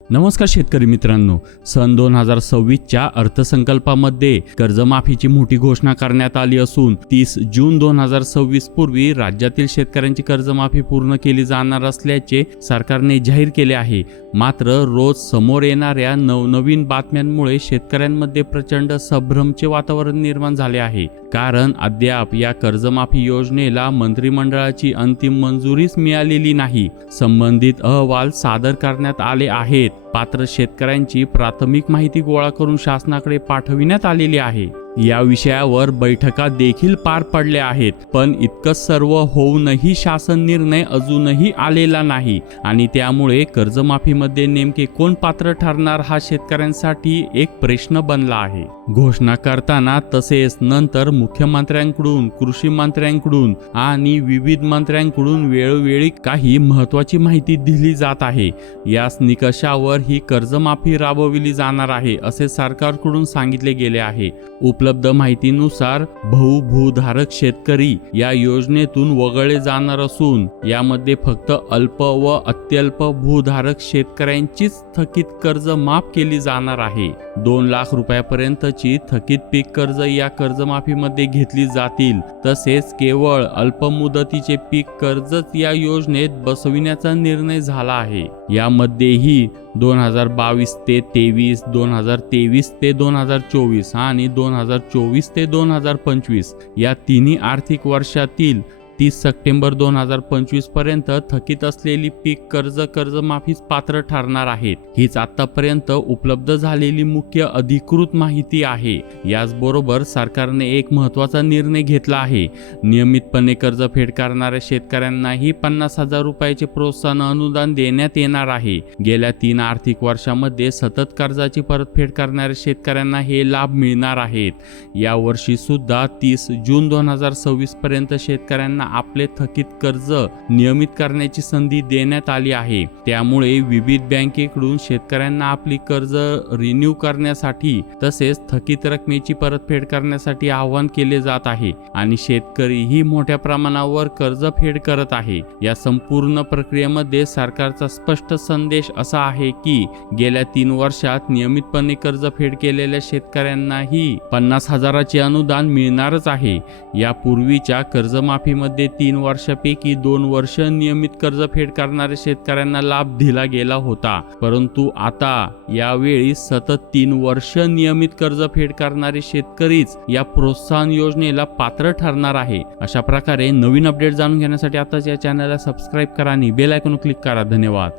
नमस्कार शेतकरी मित्रांनो, सन 2026च्या अर्थसंकल्पामध्ये कर्जमाफीची मोठी घोषणा करण्यात आली असून 30 जून 2026 पूर्वी राज्यातील शेतकऱ्यांची कर्जमाफी पूर्ण केली जाणार असल्याचे सरकारने जाहीर केले आहे। मात्र रोज समोर येणाऱ्या नवनवीन बातम्यांमुळे शेतकऱ्यांमध्ये प्रचंड संभ्रमचे वातावरण निर्माण झाले आहे। कारण अद्याप या कर्जमाफी योजनेला मंत्रिमंडळाची अंतिम मंजुरीच मिळालेली नाही। संबंधित अहवाल सादर करण्यात आले आहेत। पात्र शेतकऱ्यांची प्राथमिक माहिती गोळा करून शासनाकडे पाठविण्यात आलेली आहे। या विषयावर बैठका देखील पार पडल्या आहेत, पण इतकं सर्व होऊनही शासन निर्णय अजूनही आलेला नाही आणि त्यामुळे कर्जमाफीमध्ये नेमके कोण पात्र ठरणार हा शेतकऱ्यांसाठी एक प्रश्न बनला आहे। घोषणा करताना तसेच नंतर मुख्यमंत्र्यांकडून, कृषी मंत्र्यांकडून आणि विविध मंत्र्यांकडून वेळोवेळी काही महत्त्वाची माहिती दिली जात आहे। याच निकषावर ही कर्जमाफी राबविली जाणार आहे असे सरकारकडून सांगितले गेले आहे। उपलब्ध माहितीनुसार भूधारक शेतकरी या योजनेतून वगळले जाणार असून यामध्ये फक्त अल्प व अत्यल्प भूधारक शेतकऱ्यांचीच थकीत कर्ज माफ केली जाणार आहे। 2 लाख रुपयापर्यंतची थकीत पीक कर्ज या कर्जमाफीमध्ये घेतली जातील। तसेच केवळ अल्प मुदतीचे पीक कर्जच या योजनेत बसविण्याचा निर्णय झाला आहे। यामध्येही 2022 ते 23, 2023 ते 2024 आणि 2024 ते 2025 या तिन्ही आर्थिक वर्षातील 30 सप्टेंबर 2025 पर्यंत थकीत असलेली पीक कर्जमाफीस पात्र ठरणार आहेत। हीच आतापर्यंत उपलब्ध झालेली मुख्य अधिकृत माहिती आहे। याचबरोबर सरकारने एक महत्त्वाचा निर्णय घेतला आहे। नियमितपणे कर्जफेड करणाऱ्या शेतकऱ्यांनाही 50,000 रुपयाचे प्रोत्साहन अनुदान देण्यात येणार आहे। गेल्या 3 आर्थिक वर्षांमध्ये सतत कर्जाची परतफेड करणाऱ्या शेतकऱ्यांना हे लाभ मिळणार आहेत। या वर्षी सुद्धा 30 जून 2026 पर्यंत शेतकऱ्यांना आपले थकीत कर्ज नियमित करण्याची संधी देण्यात आली आहे। त्यामुळे विविध बँकेकडून शेतकऱ्यांना आपली कर्ज रिन्यू करण्यासाठी तसेच थकीत रकमेची परतफेड करण्यासाठी आवाहन केले जात आहे आणि शेतकरीही मोठ्या प्रमाणावर कर्जफेड करत आहे। या संपूर्ण प्रक्रियेमध्ये सरकारचा स्पष्ट संदेश असा आहे की गेल्या 3 वर्षात नियमितपणे कर्जफेड केलेल्या शेतकऱ्यांनाही 50,000चे अनुदान मिळणारच आहे। यापूर्वीच्या कर्जमाफीमध्ये 3 वर्षापैकी 2 वर्ष नियमित कर्जफेड करणाऱ्या शेतकऱ्यांना लाभ दिला गेला होता, परंतु आता यावेळी सतत 3 वर्ष नियमित कर्जफेड करणारे शेतकरीच या प्रोत्साहन योजनेला पात्र ठरणार आहे। अशा प्रकारे नवीन अपडेट जाणून घेण्यासाठी आताच या चॅनलला सबस्क्राईब करा आणि बेल आयकॉन क्लिक करा। धन्यवाद।